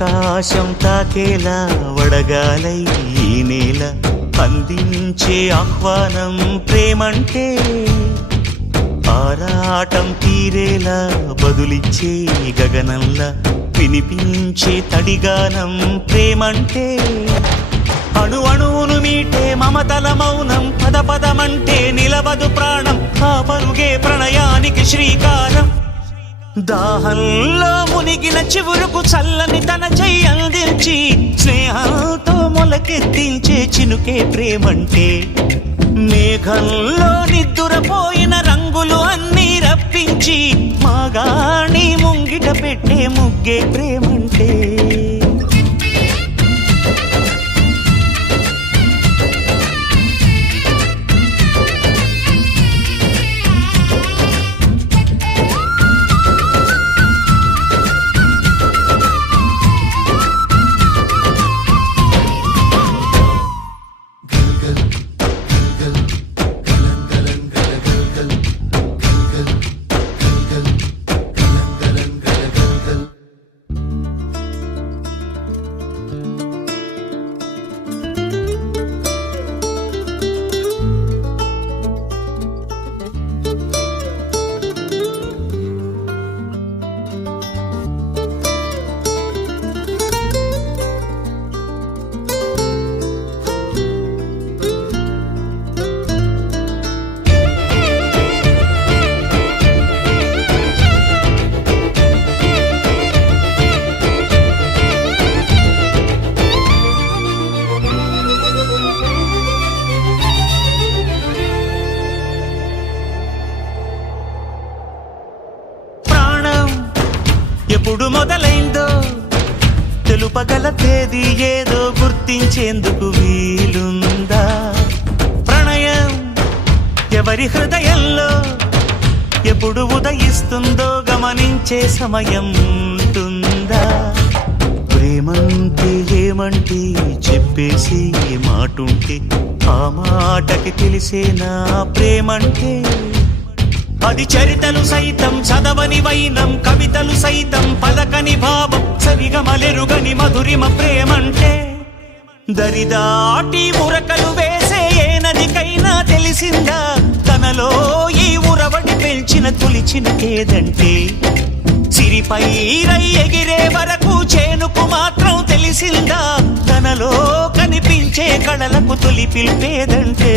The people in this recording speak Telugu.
ఆకాశం తాకేలా వడగాలై ఈ నేల అందించే ఆహ్వానం ప్రేమంటే ఆరాటం తీరేలా బదులిచ్చే గగనంలా వినిపించే తడిగానం ప్రేమంటే అణు అణువును మీటే మమతల మౌనం పద పదమంటే నిలవదు ప్రాణం ఆ పరుగే ప్రణయానికి శ్రీకారం దాహంలో మునిగిన చివురుకు చల్లని తన చెయ్యి అందించి స్నేహంతో మొలకెత్తించే చినుకే ప్రేమంటే మేఘంలో నిద్దురపోయిన రంగులు అన్నీ రప్పించి మాగాణి ముంగిట పెట్టే ముగ్గే ప్రేమంటే ఎప్పుడు మొదలైందో తెలుపగల తేదీ ఏదో గుర్తించేందుకు వీలుందా ప్రణయం ఎవరి హృదయంలో ఎప్పుడు ఉదయిస్తుందో గమనించే సమయం ఉంటుందా ప్రేమంటే ఏమంటే చెప్పేసి మాటుంటే ఆ మాటకి తెలిసేనా ప్రేమంటే అది చరితలు సైతం చదవని వైనం కవితలు సైతం పలకని భావం సరిగమలెరుగని మధురిమ ప్రేమంటే దరిదాటి ఉరకలు వేసే ఏ నదికైనా తెలిసిందా తనలో ఈ ఉరవడి పెంచిన తొలిచిన కేదంటే సిరిపై రై ఎగిరే వరకు చేనుకు మాత్రం తెలిసిందా తనలో కనిపించే కళలకు తొలి పిలిపేదంటే